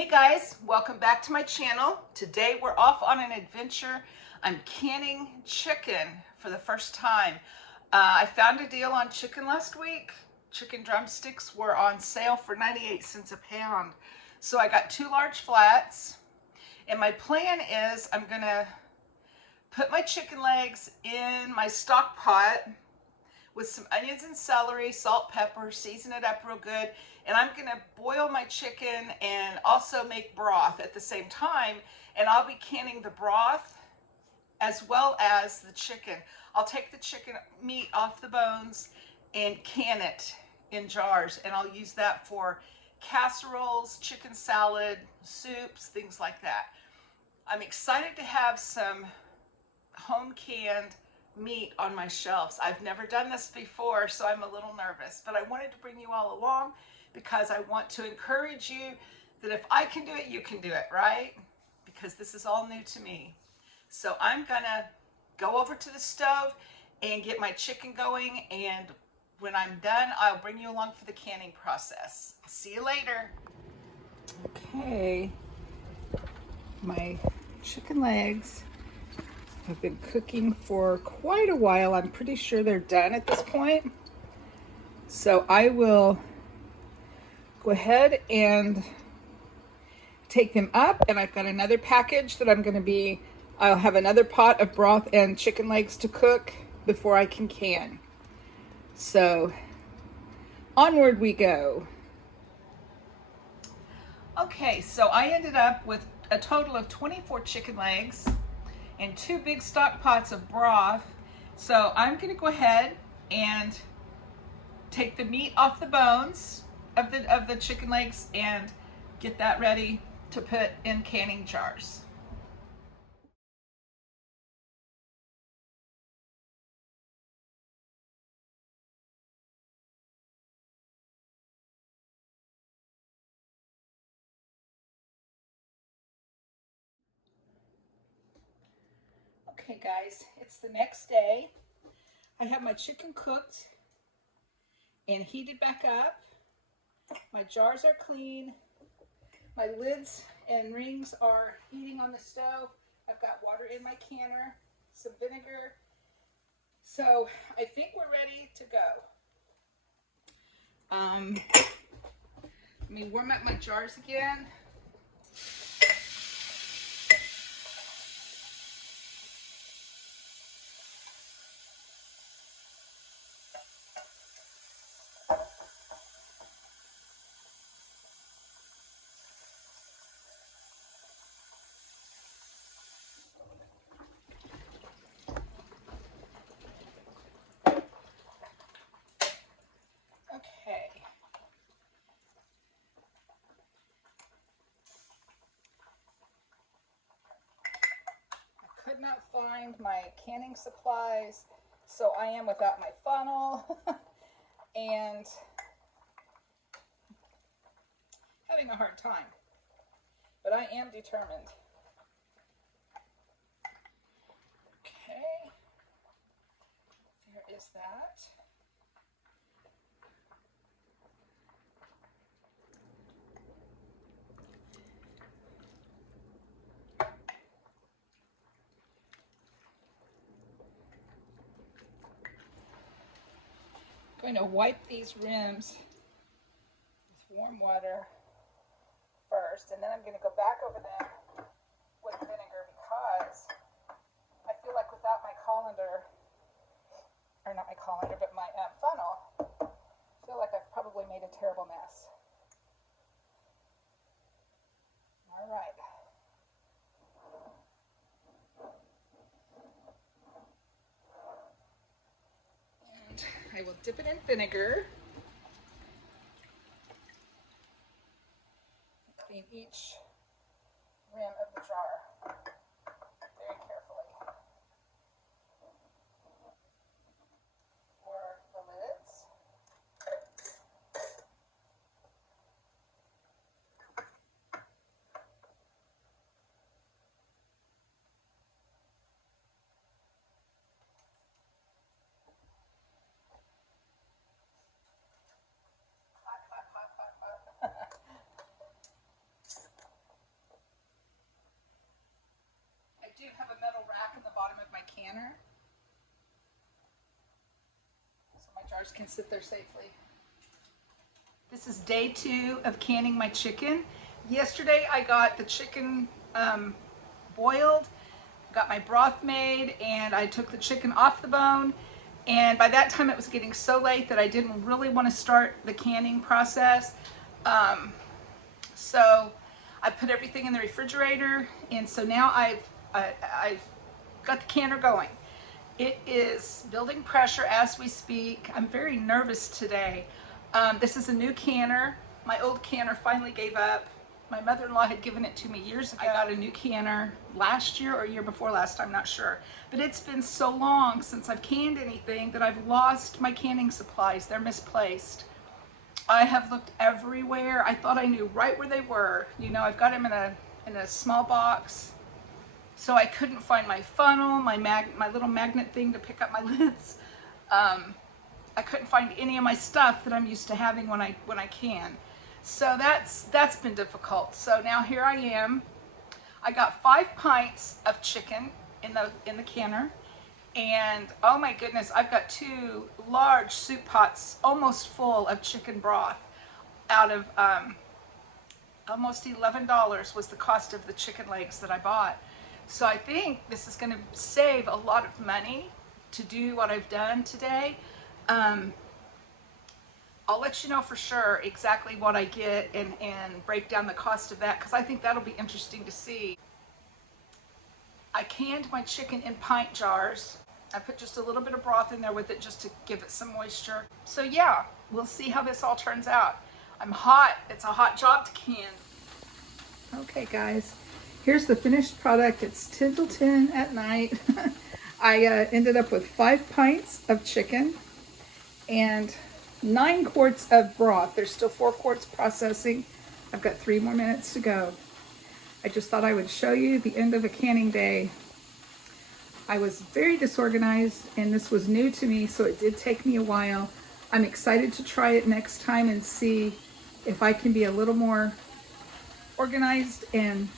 Hey guys, welcome back to my channel. Today we're off on an adventure. I'm canning chicken for the first time. I found a deal on chicken last week. Chicken drumsticks were on sale for 98 cents a pound. So I got 2 large flats, and my plan is I'm gonna put my chicken legs in my stock pot with some onions and celery, salt, pepper, season it up real good. And I'm gonna boil my chicken and also make broth at the same time. And I'll be canning the broth as well as the chicken. I'll take the chicken meat off the bones and can it in jars. And I'll use that for casseroles, chicken salad, soups, things like that. I'm excited to have some home canned meat on my shelves. I've never done this before, so I'm a little nervous, but I wanted to bring you all along because I want to encourage you that if I can do it, you can do it, right? Because this is all new to me. So I'm gonna go over to the stove and get my chicken going, and when I'm done, I'll bring you along for the canning process. See you later. Okay, my chicken legs have been cooking for quite a while. I'm pretty sure they're done at this point. So I will go ahead and take them up, and I've got another package that I'll have another pot of broth and chicken legs to cook before I can can. So onward we go. Okay, so I ended up with a total of 24 chicken legs and 2 big stock pots of broth. So I'm gonna go ahead and take the meat off the bones of the chicken legs and get that ready to put in canning jars. Okay guys, it's the next day. I have my chicken cooked and heated back up. My jars are clean. My lids and rings are heating on the stove. I've got water in my canner, some vinegar. So I think we're ready to go. Let me warm up my jars again. Okay. I could not find my canning supplies, so I am without my funnel and having a hard time, but I am determined. Okay, there is that. I'm going to wipe these rims with warm water first, and then I'm going to go back over them with vinegar because I feel like without my colander, or not my colander, but my funnel, I feel like I've probably made a terrible mess. All right. And I will dip it in vinegar. Clean each rim of the jar very carefully. For the lids. canner so my jars can sit there safely. This is day 2 of canning my chicken. Yesterday I got the chicken boiled, got my broth made, and I took the chicken off the bone. And by that time it was getting so late that I didn't really want to start the canning process. So I put everything in the refrigerator, and so now I've got the canner going. It is building pressure as we speak. I'm very nervous today. This is a new canner. My old canner finally gave up. My mother-in-law had given it to me years ago. I got a new canner last year or year before last, I'm not sure. But it's been so long since I've canned anything that I've lost my canning supplies. They're misplaced. I have looked everywhere. I thought I knew right where they were. You know, I've got them in a small box. So I couldn't find my funnel, my little magnet thing to pick up my lids. I couldn't find any of my stuff that I'm used to having when I can. So that's been difficult. So now here I am. I got 5 pints of chicken in the canner, and oh my goodness, I've got 2 large soup pots almost full of chicken broth. Out of almost $11 was the cost of the chicken legs that I bought. So I think this is going to save a lot of money to do what I've done today. I'll let you know for sure exactly what I get and break down the cost of that, because I think that'll be interesting to see. I canned my chicken in pint jars. I put just a little bit of broth in there with it just to give it some moisture. So yeah, we'll see how this all turns out. I'm hot. It's a hot job to can. Okay guys, here's the finished product. It's 10 till 10 at night. I ended up with 5 pints of chicken and 9 quarts of broth. There's still 4 quarts processing. I've got 3 more minutes to go. I just thought I would show you the end of a canning day. I was very disorganized and this was new to me, so it did take me a while. I'm excited to try it next time and see if I can be a little more organized and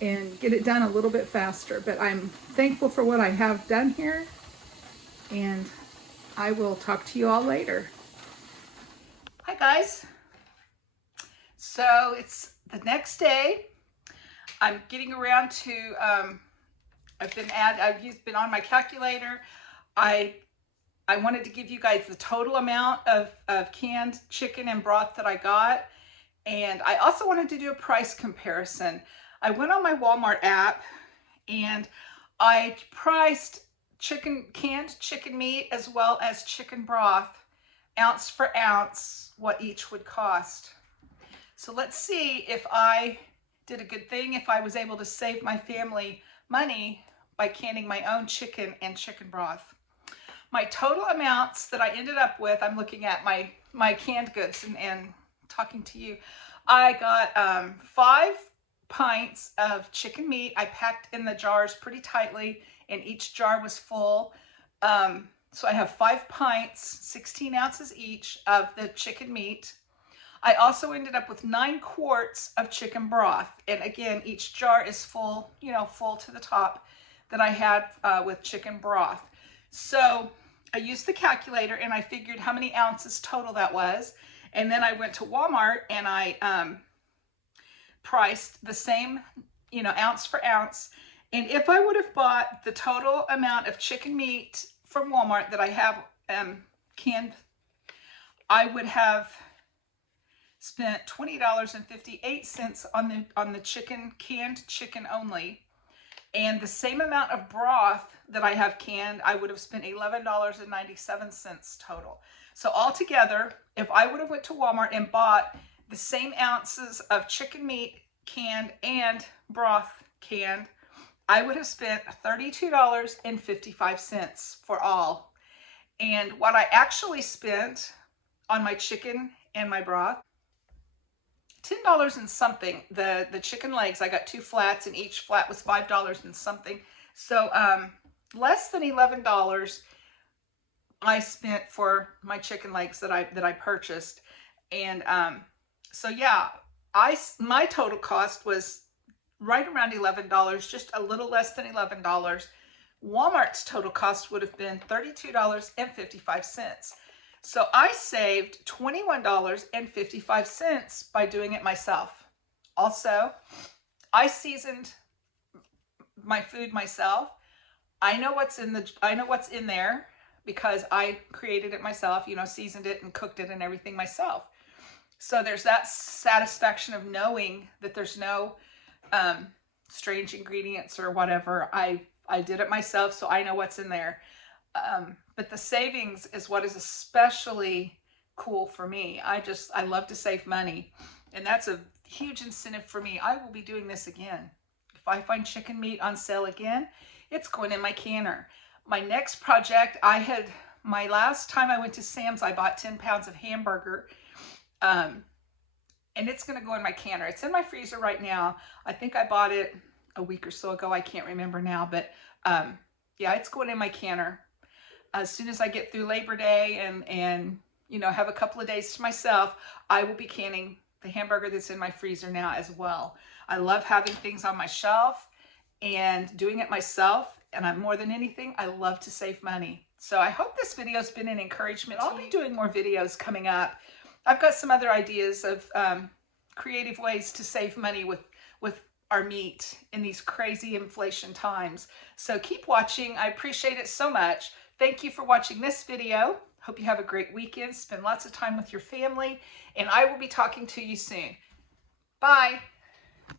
get it done a little bit faster. But I'm thankful for what I have done here, and I will talk to you all later. Hi guys. So it's the next day. I'm getting around to, I've been on my calculator. I wanted to give you guys the total amount of canned chicken and broth that I got. And I also wanted to do a price comparison. I went on my Walmart app and I priced canned chicken meat as well as chicken broth, ounce for ounce, what each would cost. So let's see if I did a good thing, if I was able to save my family money by canning my own chicken and chicken broth. My total amounts that I ended up with, I'm looking at my canned goods and talking to you. I got 5 pints of chicken meat. I packed in the jars pretty tightly, and each jar was full. So I have 5 pints, 16 ounces each of the chicken meat. I also ended up with 9 quarts of chicken broth. And again, each jar is full, you know, full to the top that I had with chicken broth. So I used the calculator and I figured how many ounces total that was. And then I went to Walmart and I priced the same, you know, ounce for ounce. And if I would have bought the total amount of chicken meat from Walmart that I have canned, I would have spent $20.58 on the chicken, canned chicken only. And the same amount of broth that I have canned, I would have spent $11.97 total. So altogether, if I would have went to Walmart and bought the same ounces of chicken meat canned and broth canned, I would have spent $32.55 for all. And what I actually spent on my chicken and my broth, $10 and something. The chicken legs, I got 2 flats and each flat was $5 and something. So less than $11 I spent for my chicken legs that I purchased. And so yeah, my total cost was right around $11, just a little less than $11 Walmart's total cost would have been $32.55. So I saved $21.55 by doing it myself. Also, I seasoned my food myself. I know what's in there because I created it myself, you know, seasoned it and cooked it and everything myself. So there's that satisfaction of knowing that there's no strange ingredients or whatever. I did it myself, so I know what's in there. But the savings is what is especially cool for me. I love to save money, and that's a huge incentive for me. I will be doing this again. If I find chicken meat on sale again, it's going in my canner. My next project, my last time I went to Sam's, I bought 10 pounds of hamburger, and it's going to go in my canner. It's in my freezer right now. I think I bought it a week or so ago. I can't remember now, but yeah, it's going in my canner. As soon as I get through Labor Day and you know, have a couple of days to myself, I will be canning the hamburger that's in my freezer now as well. I love having things on my shelf and doing it myself. And more than anything, I love to save money. So I hope this video has been an encouragement. I'll be doing more videos coming up. I've got some other ideas of creative ways to save money with our meat in these crazy inflation times. So keep watching. I appreciate it so much. Thank you for watching this video. Hope you have a great weekend. Spend lots of time with your family, and I will be talking to you soon. Bye.